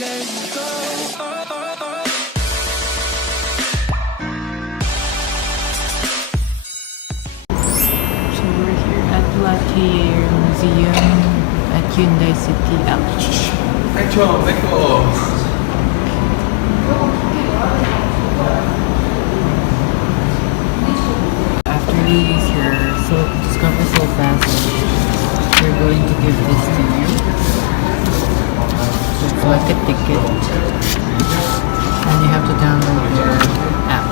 let go. So we're here at Latte Museum at Hyundai City. Ouch. After leaving here, so discover so fast, we're going to give this to you. So it's like a ticket, and you have to download your app.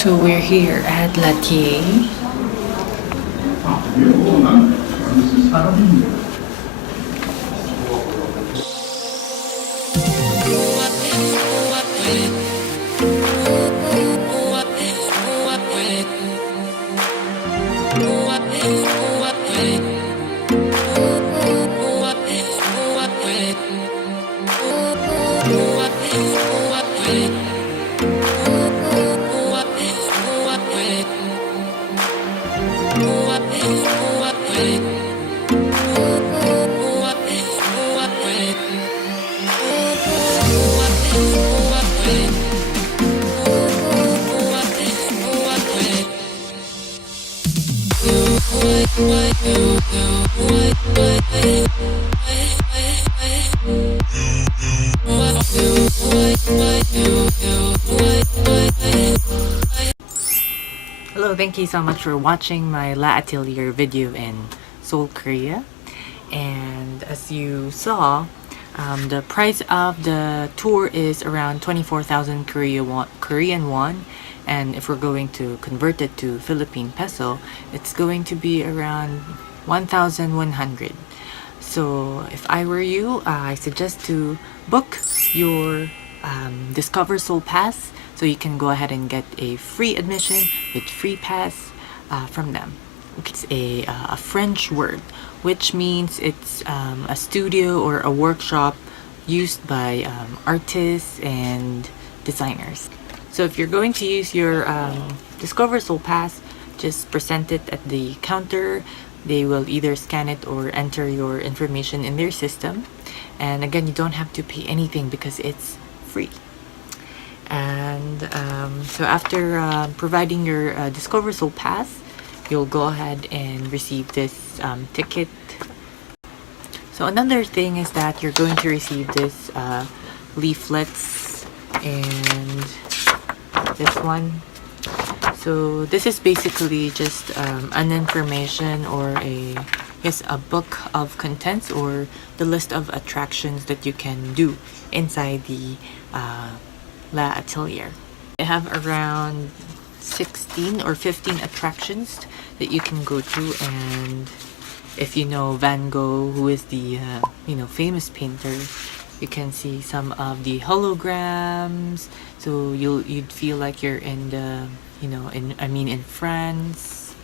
So we're here at Latte. Hello, thank you so much for watching my La Atelier video in Seoul, Korea. And as you saw, the price of the tour is around 24,000 Korean won, and if we're going to convert it to Philippine peso, it's going to be around 1,100. So if I were you, I suggest to book your Discover Seoul Pass so you can go ahead and get a free admission with free pass from them. It's a French word, which means it's a studio or a workshop used by artists and designers. So if you're going to use your Discover Seoul Pass, just present it at the counter. They will either scan it or enter your information in their system. And again, you don't have to pay anything because it's free. And so after providing your Discover Seoul Pass, you'll go ahead and receive this ticket. So another thing is that you're going to receive this leaflets and this one. So this is basically just an information or a book of contents or the list of attractions that you can do inside the La Atelier. They have around 16 or 15 attractions that you can go to, and if you know Van Gogh, who is the famous painter, you can see some of the holograms. So you'd feel like you're in the in France,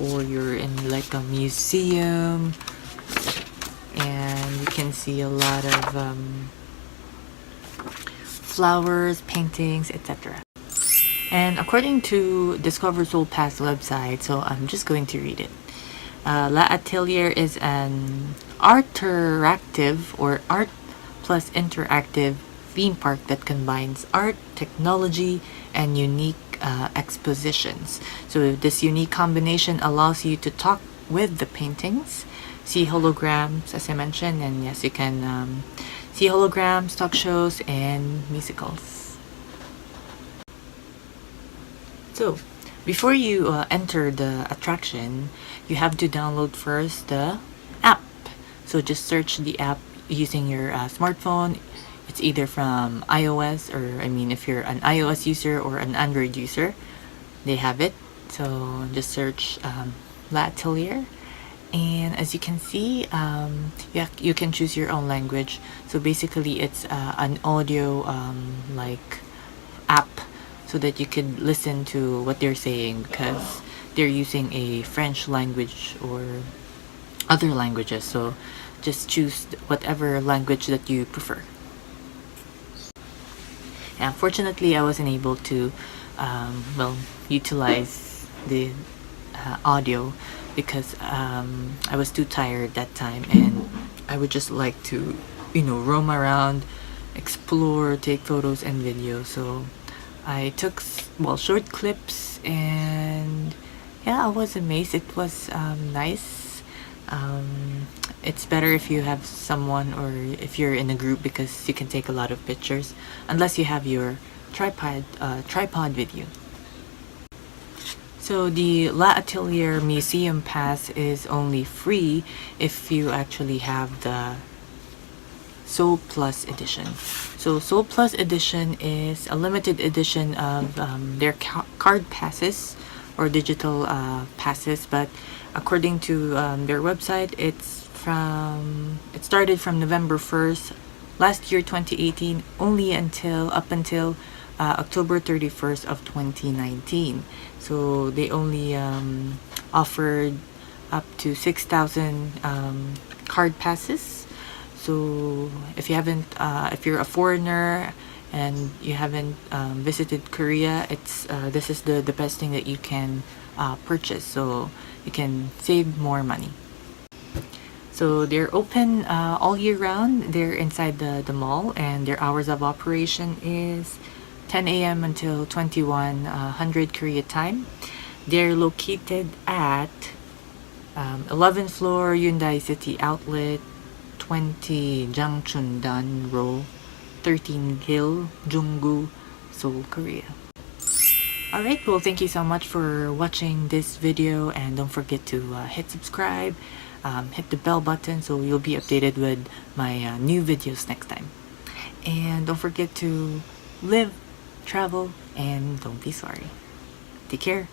or you're in like a museum, and you can see a lot of flowers, paintings, etc. And according to Discover Seoul Pass website, so I'm just going to read it. La Atelier is an Arteractive or art plus interactive theme park that combines art, technology, and unique expositions. So this unique combination allows you to talk with the paintings, see holograms, as I mentioned, and yes, you can see holograms, talk shows, and musicals. So before you enter the attraction, you have to download first the app. So just search the app using your smartphone. It's either from iOS, or if you're an iOS user or an Android user, they have it. So just search La Atelier, and as you can see, you can choose your own language. So basically it's an audio like app, so that you could listen to what they're saying, because they're using a French language or other languages. So just choose whatever language that you prefer. Unfortunately, I wasn't able to utilize the audio because I was too tired that time, and I would just like to roam around, explore, take photos and videos. So I took short clips, and yeah, I was amazed. It was nice. It's better if you have someone, or if you're in a group, because you can take a lot of pictures, unless you have your tripod with you. So the La Atelier Museum Pass is only free if you actually have the Seoul Plus Edition. So Seoul Plus Edition is a limited edition of their card passes or digital passes, but according to their website, it started from November 1st last year, 2018, only up until October 31st of 2019. So they only offered up to 6,000 card passes. So if you're a foreigner and you haven't visited Korea, this is the best thing that you can purchase, so you can save more money. So they're open all year round. They're inside the mall, and their hours of operation is 10 a.m. until 2100 Korea time. They're located at 11th floor, Hyundai City Outlet, 20 Jangchundan Row, 13 Gil, Junggu, Seoul, Korea. Alright, well, thank you so much for watching this video, and don't forget to hit subscribe, hit the bell button so you'll be updated with my new videos next time. And don't forget to live, travel, and don't be sorry. Take care.